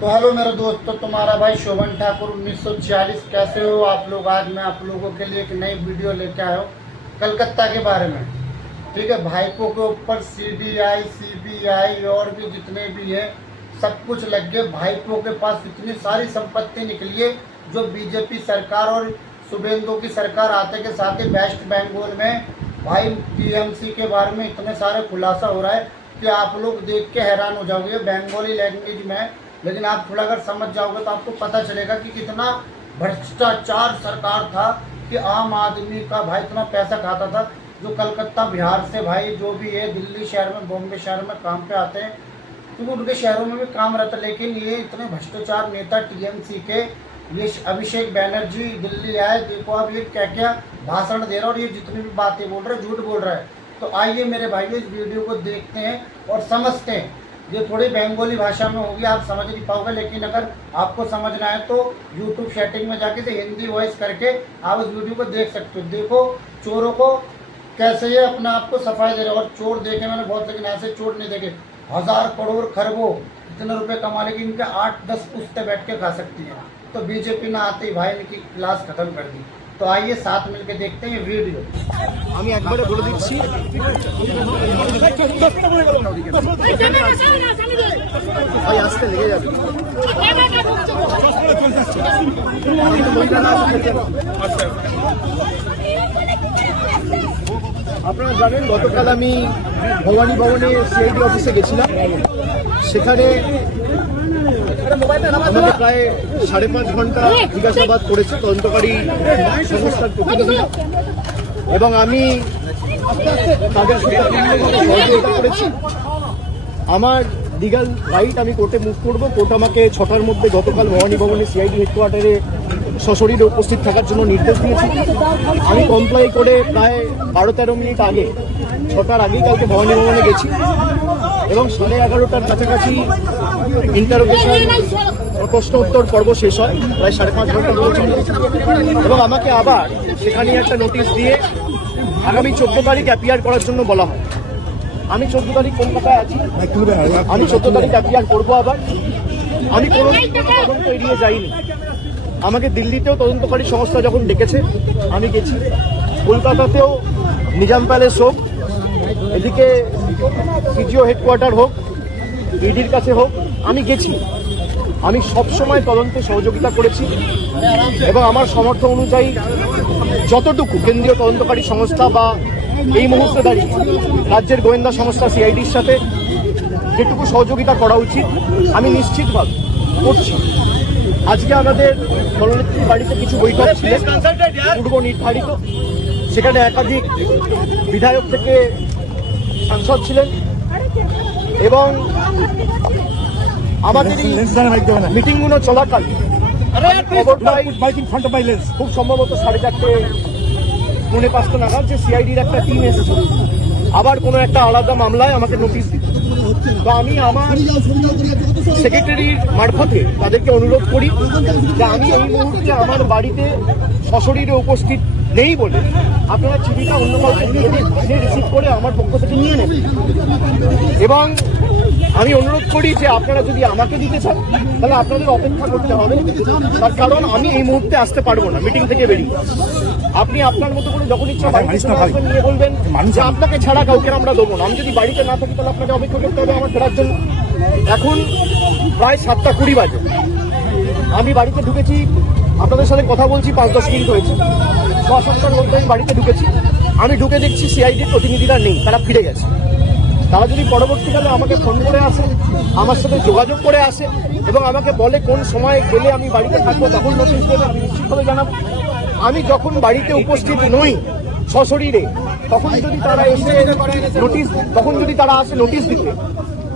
तो हेलो मेरे दोस्तों, तुम्हारा भाई शोभन ठाकुर 1946। कैसे हो आप लोग? आज मैं आप लोगों के लिए एक नई वीडियो लेके आया हूँ कलकत्ता के बारे में। ठीक है, भाईपों के ऊपर सीबीआई, सीबीआई और भी जितने भी है सब कुछ लग गए। भाईपों के पास इतनी सारी संपत्ति निकली है जो बीजेपी सरकार और शुभेंदु की सरकार आते के साथ ही वेस्ट बंगाल में भाई टीएमसी के बारे में इतने सारे खुलासा हो रहा है कि आप लोग देख के हैरान हो जाओगे बंगाली लैंग्वेज में। लेकिन आप थोड़ा अगर समझ जाओगे तो आपको पता चलेगा कि कितना भ्रष्टाचार सरकार था कि आम आदमी का भाई इतना पैसा खाता था। जो कलकत्ता बिहार से भाई जो भी है दिल्ली शहर में, बॉम्बे शहर में काम पे आते हैं क्योंकि उनके शहरों में भी काम रहता है। लेकिन ये इतने भ्रष्टाचार नेता टीएमसी के ये अभिषेक बैनर्जी दिल्ली आए, देखो अब ये क्या क्या भाषण दे रहा है और ये जितनी भी बातें बोल रहे हैं झूठ बोल रहा है। तो आइए मेरे भाइयों इस वीडियो को देखते हैं और समझते हैं। ये थोड़ी बंगाली भाषा में होगी, आप समझ नहीं पाओगे, लेकिन अगर आपको समझना है तो YouTube सेटिंग में जाके से हिंदी वॉइस करके आप इस वीडियो को देख सकते हो। देखो चोरों को कैसे ये अपने आप को सफाई दे रहे हैं। और चोर देखे मैंने बहुत, लेकिन ऐसे चोर नहीं देखे। 1000 करोड़ खरबों इतने रुपए कमा ले कि इनके 8-10 पुश्ते बैठ के खा सकती हैं। तो बीजेपी ना आते ही भाई इनकी क्लास खत्म कर दी। तो आइए साथ मिलके देखते हैं वीडियो। আমি একবারে বলে দিচ্ছি ভাই আসতে লেগে যাবে। আপনারা জানেন গতকাল আমি ভবানী ভবনে সিআইডি অফিসে গেছিলাম। সেখানে আমাকে প্রায় 5.5 ঘন্টা জিজ্ঞাসাবাদ করেছে তদন্তকারী সংস্থার প্রতিনিধিরা এবং আমি তাদের সহযোগিতা করেছি। আমার লিগাল রাইট, আমি কোর্টে মুভ করবো। কোর্ট আমাকে 6টার মধ্যে গতকাল ভবানী ভবনে সিআইডি হেডকোয়ার্টারে সশরীরে উপস্থিত থাকার জন্য নির্দেশ দিয়েছি। আমি কমপ্লাই করে প্রায় 12-13 মিনিট আগে 6টার আগেই কালকে ভবানী ভবনে গেছি এবং 11:30টার কাছাকাছি ইন্টারোগেশন প্রশ্ন উত্তর পর্ব শেষ হয়। প্রায় 5.5 ঘন্টা চলছে এবং আমাকে আবার সেখানে একটা নোটিশ দিয়ে আগামী 14 তারিখ অ্যাপিয়ার করার জন্য বলা হয়। আমি 14 তারিখ কলকাতায় আছি, আমি 14 তারিখ অ্যাপিয়ার করবো। আবার আমি কোনো তদন্ত এড়িয়ে যাইনি। আমাকে দিল্লিতেও তদন্তকারী সংস্থা যখন ডেকেছে আমি গেছি, কলকাতাতেও নিজাম প্যালেস হোক, এদিকে সিজিও হেডকোয়ার্টার হোক, ইডির কাছে হোক, আমি গেছি। আমি সবসময় তদন্তে সহযোগিতা করেছি এবং আমার সামর্থ্য অনুযায়ী যতটুকু কেন্দ্রীয় তদন্তকারী সংস্থা বা এই মুহূর্তে দাঁড়িয়ে রাজ্যের গোয়েন্দা সংস্থা সিআইডির সাথে যেটুকু সহযোগিতা করা উচিত আমি নিশ্চিতভাবে করছি। আজকে আমাদের দলনেত্রীর বাড়িতে কিছু বৈঠক ছিল পূর্ব নির্ধারিত। সেখানে একাধিক বিধায়ক থেকে সাংসদ ছিলেন এবং আমাদের মিটিংগুলো চলাকাল খুব সম্ভবত 4:30-5 নাগাদ যে সিআইডির একটা টিম এসেছে আবার কোনো একটা আলাদা মামলায় আমাকে নোটিশ দিত। তো আমি আমার সেক্রেটারির মারফতে তাদেরকে অনুরোধ করি যে আমি এই মুহূর্তে আমার বাড়িতে সশরীরে উপস্থিত নেই বলে আপনারা চিঠিটা অন্য কাউকে রিসিভ করে আমার পক্ষ থেকে নিয়ে নেন। এবং আমি অনুরোধ করি যে আপনারা যদি আমাকে দিতে চান তাহলে আপনাদের অপেক্ষা করতে হবে, তার কারণ আমি এই মুহূর্তে আসতে পারবো না মিটিং থেকে বেরিয়ে। আপনি আপনার মতো করে যখন ইচ্ছা নিয়ে বলবেন যে আপনাকে ছাড়া কাউকে আমরা দেবো না। আমি যদি বাড়িতে না থাকি তাহলে আপনাকে অপেক্ষা করতে হবে আমার ফেরার জন্য। এখন প্রায় 7:20 বাজে, আমি বাড়িতে ঢুকেছি, আপনাদের সাথে কথা বলছি 5-10 মিনিট হয়েছে। 6-7টার মধ্যে আমি বাড়িতে ঢুকেছি। আমি ঢুকে দেখছি সিআইডির প্রতিনিধিরা নেই, তারা ফিরে গেছে। তারা যদি পরবর্তীকালে আমাকে ফোন করে আসে, আমার সাথে যোগাযোগ করে আসে এবং আমাকে বলে কোন সময় গেলে আমি বাড়িতে থাকবো তখন নোটিশ দেবে, আমি নিশ্চিতভাবে জানাবো। আমি যখন বাড়িতে উপস্থিত নই সশরীরে তখন যদি তারা এসে নোটিশ, তখন যদি তারা আসে নোটিশ দিতে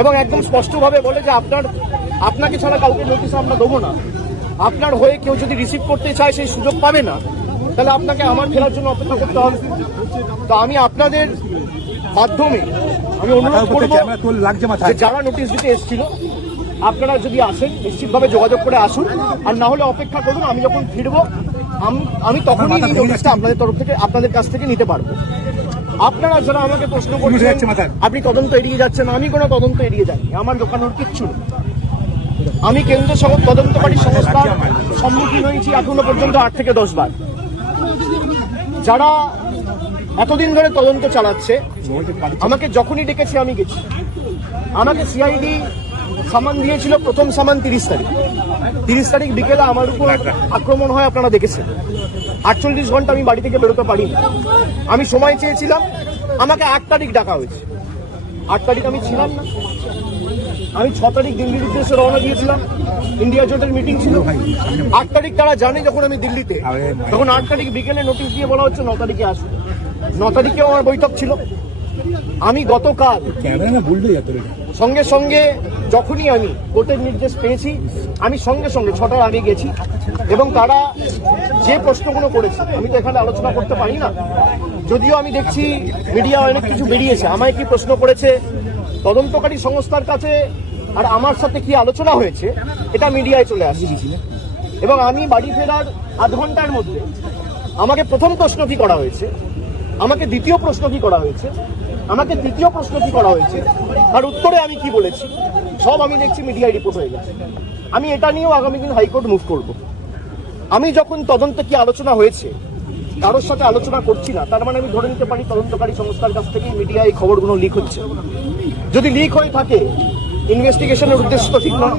এবং একদম স্পষ্টভাবে বলে যে আপনাকে ছাড়া কাউকে নোটিশ আমরা দেবো না, আপনার হয়ে কেউ যদি রিসিভ করতে চায় সেই সুযোগ পাবে না, তাহলে আপনাকে আমার ফেরার জন্য অপেক্ষা করতে হবে। তো আমি আপনাদের মাধ্যমে আমি অনুরোধ করবো যারা নোটিশ দিতে এসেছিল আপনারা যদি আসেন নিশ্চিতভাবে যোগাযোগ করে আসুন, আর না হলে অপেক্ষা করুন। আমি যখন ফিরবো আমি তখনই নোটিশটা আপনাদের তরফ থেকে আপনাদের কাছ থেকে নিতে পারবো। আপনারা যারা আমাকে প্রশ্ন করছেন আপনি তদন্ত এড়িয়ে যাচ্ছেন, আমি কোনো তদন্ত এড়িয়ে যাইনি, আমার দোকানোর কিচ্ছু নেই। আমি কেন্দ্র সহ তদন্তকারী সংস্থার সম্মুখীন হয়েছি এখনো পর্যন্ত 8 থেকে 10 বার। যারা এতদিন ধরে তদন্ত চালাচ্ছে, আমাকে যখনই ডেকেছে আমি গেছি। আমাকে সিআইডি সামান দিয়েছিল, প্রথম সামান 30 তারিখ বিকেলে আমার উপর আক্রমণ হয়, আপনারা দেখেছেন। 48 ঘন্টা আমি বাড়ি থেকে বেরোতে পারিনি। আমি সময় চেয়েছিলাম, আমাকে 8 তারিখ ডাকা হয়েছে। 8 তারিখ আমি ছিলাম না। আমি 6 তারিখ দিল্লির উদ্দেশ্যে রওনা দিয়েছিলাম, ইন্ডিয়া জোটের মিটিং ছিল। 8 তারিখ তারা জানে যখন আমি দিল্লিতে, তখন 8 তারিখ বিকেলে নোটিশ দিয়ে বলা হচ্ছে 9 তারিখে আসবে। 9 তারিখেও আমার বৈঠক ছিল। আমি গতকাল সঙ্গে সঙ্গে যখনই আমি কোর্টের নির্দেশ পেয়েছি, আমি সঙ্গে সঙ্গে 6টার আগে গেছি এবং তারা যে প্রশ্নগুলো করেছে, আমি তো এখানে আলোচনা করতে পারি না, যদিও আমি দেখছি মিডিয়া অনেক কিছু বেরিয়েছে। আমায় কি প্রশ্ন করেছে, তদন্তকারী সংস্থার কাছে আর আমার সাথে কি আলোচনা হয়েছে, এটা মিডিয়ায় চলে আসছে। এবং আমি বাড়ি ফেরার আধ ঘন্টার মধ্যে আমাকে প্রথম প্রশ্ন কি করা হয়েছে, আমাকে দ্বিতীয় প্রশ্ন কি করা হয়েছে, আমাকে তৃতীয় প্রশ্ন কি করা হয়েছে, আর উত্তরে আমি কি বলেছি, সব আমি দেখছি মিডিয়ায় রিপোর্ট হয়ে গেছে। আমি এটা নিয়েও আগামী দিন হাইকোর্ট মুভ করব। আমি যখন তদন্তে কি আলোচনা হয়েছে কারোর সাথে আলোচনা করছি না, তার মানে আমি ধরে নিতে পারি তদন্তকারী সংস্থার কাছ থেকে মিডিয়ায় খবরগুলো লিক হচ্ছে। যদি লিক হয়ে থাকে, ইনভেস্টিগেশনের উদ্দেশ্য তো ঠিক নয়।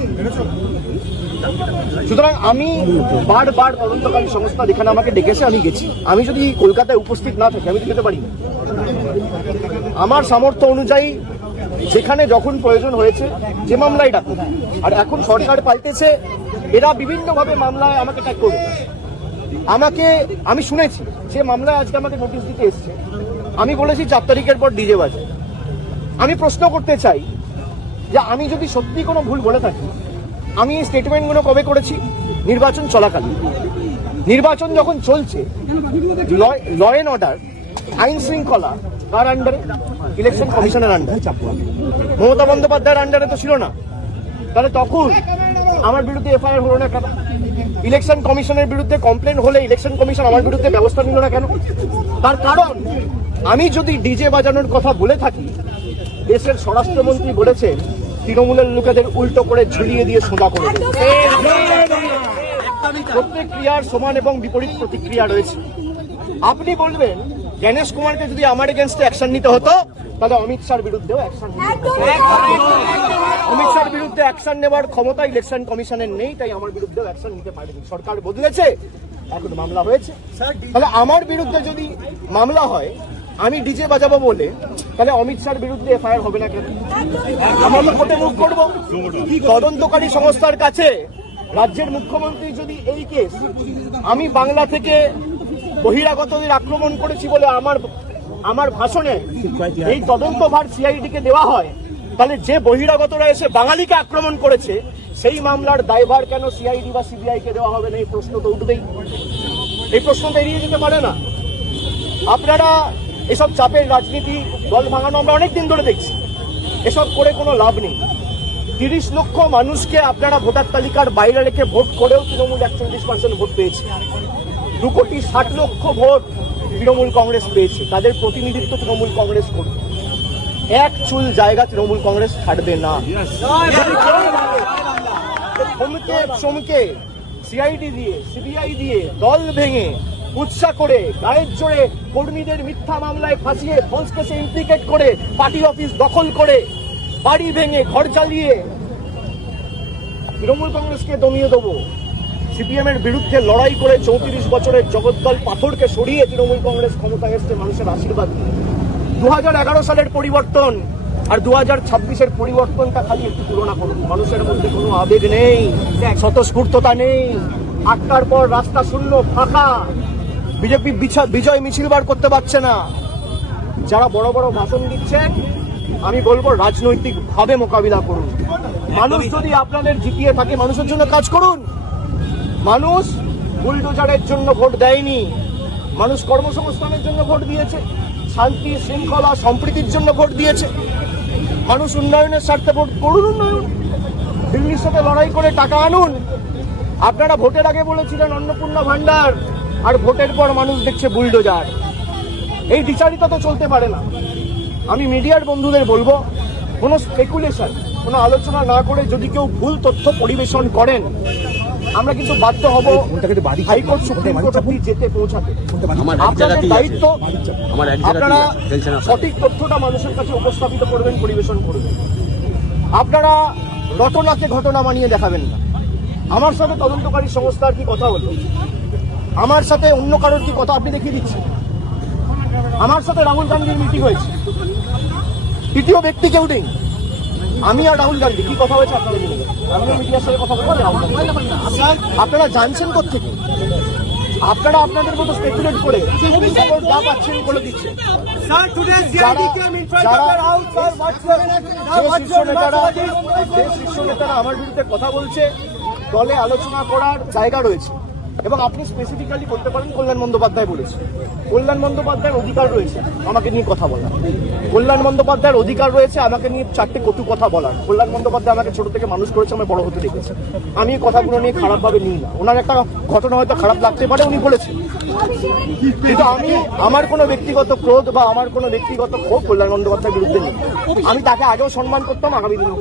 সুতরাং আমি বারবার তদন্তকারী সংস্থা যেখানে আমাকে ডেকেছে আমি গেছি। আমি যদি কলকাতায় উপস্থিত না থাকি আমি তো যেতে পারি না। আমার সামর্থ্য অনুযায়ী যেখানে যখন প্রয়োজন হয়েছে যে মামলায় ডাকো। আর এখন সরকার পাল্টেছে, এরা বিভিন্নভাবে মামলায় আমাকে ট্যাগ করবে। আমি শুনেছি যে মামলায় আজকে আমাকে নোটিশ দিতে এসছে, আমি বলেছি 4 তারিখের পর ডিজে বাজে। আমি প্রশ্ন করতে চাই যে আমি যদি সত্যি কোনো ভুল বলে থাকি, আমি এই স্টেটমেন্টগুলো কবে করেছি? নির্বাচন চলাকালীন। নির্বাচন যখন চলছে, ল এন্ড অর্ডার, আইন শৃঙ্খলা কার আন্ডারে? ইলেকশন কমিশনের আন্ডারে। মমতা বন্দ্যোপাধ্যায়ের আন্ডারে তো ছিল না। তাহলে তখন আমার বিরুদ্ধে এফআইআর হলো না কেন? ইলেকশন কমিশনের বিরুদ্ধে কমপ্লেন হলে ইলেকশন কমিশন আমার বিরুদ্ধে ব্যবস্থা নিল না কেন? তার কারণ আমি যদি ডিজে বাজানোর কথা বলে থাকি, দেশের স্বরাষ্ট্রমন্ত্রী বলেছে তৃণমূলের লোকেদের উল্টো করে ঝুলিয়ে দিয়ে সোজা করে দেবে। প্রত্যেক ক্রিয়ার সমান এবং বিপরীত প্রতিক্রিয়া রয়েছে। আপনি বলবেন জ্ঞানেশ কুমারকে যদি আমার এগেনস্টে অ্যাকশন নিতে হতো, তাহলে অমিত শাহর বিরুদ্ধেও অ্যাকশন নিতে হতো। অমিত শাহর বিরুদ্ধে অ্যাকশন নেওয়ার ক্ষমতা ইলেকশন কমিশনের নেই, তাই আমার বিরুদ্ধেও অ্যাকশন নিতে পারেনি। সরকার বদলেছে, এখন মামলা হয়েছে। তাহলে আমার বিরুদ্ধে যদি মামলা হয়, আমি ডিজে বাজাবো বলে, তাহলে অমিত শাহর বিরুদ্ধে এফআইআর হবে না কেন? আমরা তো কোর্টে মুভ করবো। তদন্তকারী সংস্থার কাছে রাজ্যের মুখ্যমন্ত্রী যদি এই কেস আমি বাংলা থেকে বহিরাগতদের আক্রমণ করেছি বলে আমার ভাষণে এই তদন্তভার সিআইডিকে দেওয়া হয়, তাহলে যে বহিরাগতরা এসে বাঙালিকে আক্রমণ করেছে সেই মামলার দায়ভার কেন সিআইডি বা সিবিআই কে দেওয়া হবে না? এই প্রশ্ন তো উঠবেই। এই প্রশ্ন তো এড়িয়ে যেতে পারে না। আপনারা এসব চাপের রাজনীতি, দল ভাঙানো আমরা অনেকদিন ধরে দেখছি। এসব করে কোনো লাভ নেই। 30 লক্ষ মানুষকে আপনারা ভোটার তালিকার বাইরে রেখে ভোট করেও তৃণমূল 41% ভোট পেয়েছে। 2,60,00,000 ভোট তৃণমূল কংগ্রেস পেয়েছে। তাদের প্রতিনিধিত্ব তৃণমূল কংগ্রেস করবে। এক চুল জায়গা তৃণমূল কংগ্রেস ছাড়বে না। চমকে সিআইডি দিয়ে, সিবিআই দিয়ে, দল ভেঙে, উৎসাহ করে, গায়ের জোরে কর্মীদের মিথ্যা মামলায় ফাঁসিয়ে, ফলস কেসে ইমপ্লিকেট করে, পার্টি অফিস দখল করে, বাড়ি ভেঙে, ঘর জ্বালিয়ে তৃণমূল কংগ্রেসকে দমিয়ে দেবো। সিপিএম এর বিরুদ্ধে লড়াই করে 34 বছরের জগদ্দল পাথরকে সরিয়ে তৃণমূল কংগ্রেস ক্ষমতায় এসছে মানুষের আশীর্বাদ। 2011 সালের পরিবর্তন আর 2026-এর পরিবর্তনটা খালি একটু তুলনা করুন। মানুষের মধ্যে কোনো আবেগ নেই, স্বতঃস্ফূর্ততা নেই। 8টার পর রাস্তা শূন্য, ফাঁকা। বিজেপি বিজয় মিছিল বার করতে পারছে না। যারা বড় বড় ভাষণ দিচ্ছেন, আমি বলবো রাজনৈতিকভাবে মোকাবিলা করুন। মানুষ যদি আপনাদের জিতিয়ে থাকে, মানুষের জন্য কাজ করুন। মানুষ বুলডোজারের জন্য ভোট দেয়নি, মানুষ কর্মসংস্থানের জন্য ভোট দিয়েছে, শান্তি শৃঙ্খলা সম্প্রীতির জন্য ভোট দিয়েছে। মানুষ উন্নয়নের স্বার্থে ভোট করুন। উন্নয়ন, দিল্লির সাথে লড়াই করে টাকা আনুন। আপনারা ভোটের আগে বলেছিলেন অন্নপূর্ণা ভান্ডার, আর ভোটের পর মানুষ দেখছে বুলডোজার। এই বিচারিতা তো চলতে পারে না। আমি মিডিয়ার বন্ধুদের বলবো, কোনো স্পেকুলেশন কোনো আলোচনা না করে যদি কেউ ভুল তথ্য পরিবেশন করেন, আমরা কিন্তু বাধ্য হব হাইকোর্ট সুপ্রিম কোর্ট অব্দি যেতে পৌঁছাতে। আপনাদের দায়িত্ব আপনারা সঠিক তথ্যটা মানুষের কাছে উপস্থাপিত করবেন, পরিবেশন করবেন। আপনারা রটনাকে ঘটনা বানিয়ে দেখাবেন না। আমার সাথে তদন্তকারী সংস্থার কি কথা হলো, আমার সাথে অন্য কারোর কি কথা আপনি দেখিয়ে দিচ্ছেন। আমার সাথে রাহুল গান্ধীর মিটিং হয়েছে, তৃতীয় ব্যক্তি কেউ নেই, আমি আর রাহুল গান্ধী কি কথা হয়েছে আপনারা জেনে গেছেন। আমিও মিডিয়ার সাথে কথা বলবো, রাহুল গান্ধী। আপনারা জানছেন কোত্থেকে? আপনারা আপনাদের মতো স্পেকুলেট করে যা পাচ্ছেন বলে দিচ্ছেন। নেতারা আমার বিরুদ্ধে কথা বলছে, দলে আলোচনা করার জায়গা রয়েছে, এবং আপনি স্পেসিফিক্যালি করতে পারেন কল্যাণ বন্দ্যোপাধ্যায় বলেছে। কল্যাণ বন্দ্যোপাধ্যায়ের অধিকার রয়েছে আমাকে নিয়ে কথা বলার, কল্যাণ বন্দ্যোপাধ্যায়ের অধিকার রয়েছে আমাকে নিয়ে চারটে কটু কথা বলার। কল্যাণ বন্দ্যোপাধ্যায় আমাকে ছোট থেকে মানুষ করেছে, আমি বড় হতে দেখেছি। আমি এই কথাগুলো নিয়ে খারাপভাবে নিই না। ওনার একটা ঘটনা হয়তো খারাপ লাগতে পারে, উনি বলেছেন, কিন্তু আমি আমার কোনো ব্যক্তিগত ক্রোধ বা আমার কোনো ব্যক্তিগত ক্ষোভ কল্যাণ বন্দ্যোপাধ্যায়ের বিরুদ্ধে নেই। আমি তাকে আগেও সম্মান করতাম, আগামী দিনেও।